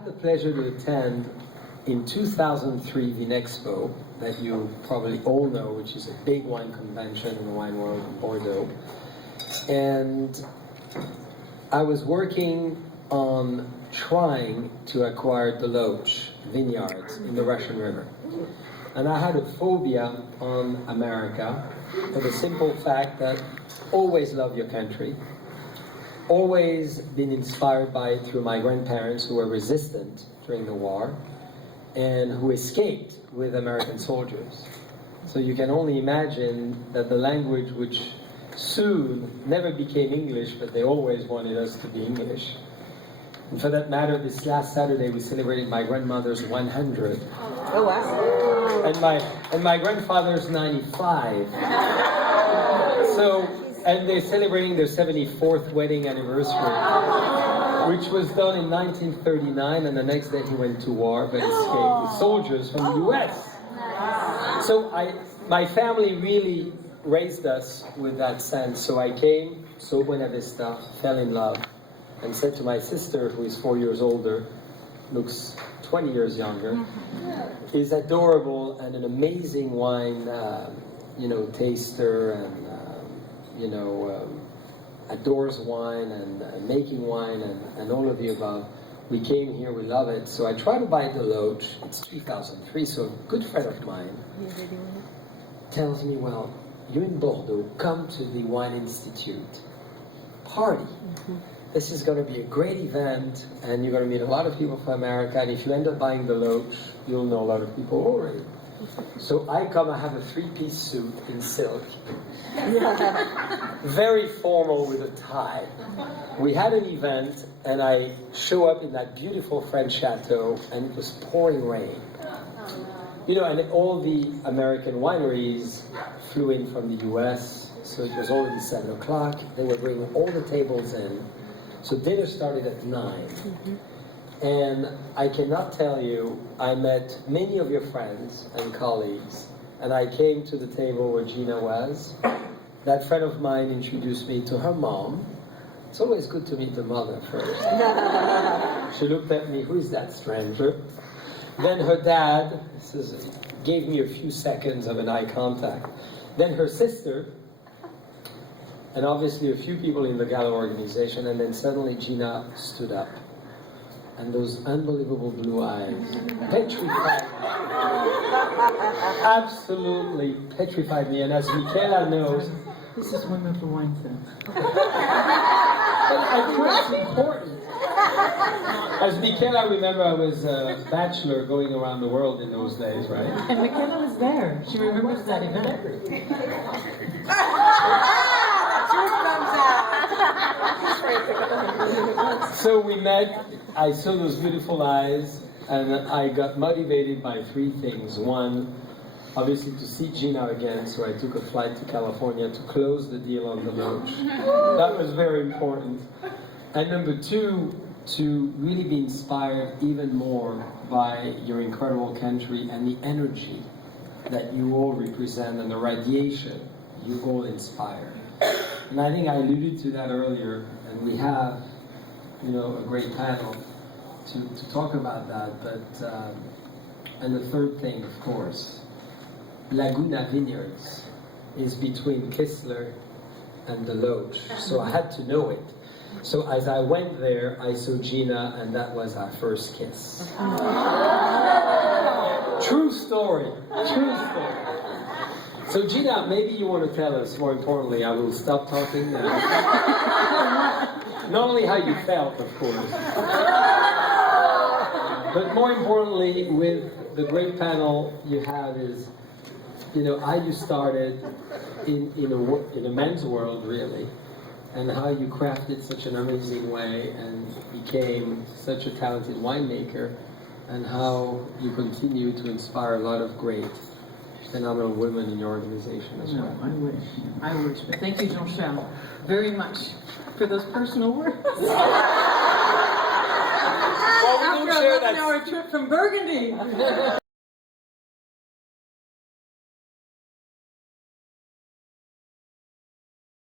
had the pleasure to attend in 2003 Vinexpo, that you probably all know, which is a big wine convention in the wine world in Bordeaux. And I was working on trying to acquire the Loach vineyards in the Russian River. And I had a phobia on America for the simple fact that always love your country, always been inspired by it through my grandparents who were resistant during the war and who escaped with American soldiers. So you can only imagine that the language, which soon never became English, but they always wanted us to be English. And for that matter, this last Saturday we celebrated my grandmother's 100. Oh, wow. And my grandfather's 95. So, and they're celebrating their 74th wedding anniversary, which was done in 1939, and the next day he went to war, but escaped with soldiers from the US. So my family really raised us with that sense. So I came, saw Buena Vista, fell in love, and said to my sister, who is 4 years older, looks 20 years younger, is adorable and an amazing wine, taster, and adores wine and making wine and all of the above. We came here, we love it. So I tried to buy the Loach. It's 2003, so a good friend of mine tells me, well, you're in Bordeaux, come to the Wine Institute party. This is going to be a great event, and you're going to meet a lot of people from America, and if you end up buying the Loach, you'll know a lot of people already. So I come, I have a three-piece suit in silk, very formal with a tie. We had an event, and I show up in that beautiful French chateau, and it was pouring rain. And all the American wineries flew in from the US, so it was already 7 o'clock. They were bringing all the tables in. So dinner started at 9. And I cannot tell you, I met many of your friends and colleagues, and I came to the table where Gina was. That friend of mine introduced me to her mom. It's always good to meet the mother first. She looked at me, who is that stranger? Then her dad gave me a few seconds of an eye contact. Then her sister, and obviously a few people in the Gallo organization, and then suddenly Gina stood up. And those unbelievable blue eyes petrified me. Absolutely petrified me. And as Michela knows, this is women for WineSense. But I think that's important. As Michela, remember, I was a bachelor going around the world in those days, right? And Michela was there. She remembers that event. So we met, I saw those beautiful eyes, and I got motivated by 3 things. One, obviously to see Gina again, so I took a flight to California to close the deal on the Loach. That was very important. And number 2, to really be inspired even more by your incredible country and the energy that you all represent and the radiation you all inspire. And I think I alluded to that earlier, and we have, a great panel to talk about that. But and the third thing, of course, Laguna Vineyards is between Kistler and the Loach, so I had to know it. So as I went there, I saw Gina, and that was our first kiss. True story. True story. So Gina, maybe you want to tell us, more importantly, I will stop talking now. Not only how you felt, of course, but more importantly, with the great panel you have is, how you started in a men's world, really, and how you crafted such an amazing way and became such a talented winemaker, and how you continue to inspire a lot of great, phenomenal women in your organization as well. I wish. But thank you, Jean-Charles, very much for those personal words. Well, we don't After share an 11-hour trip from Burgundy.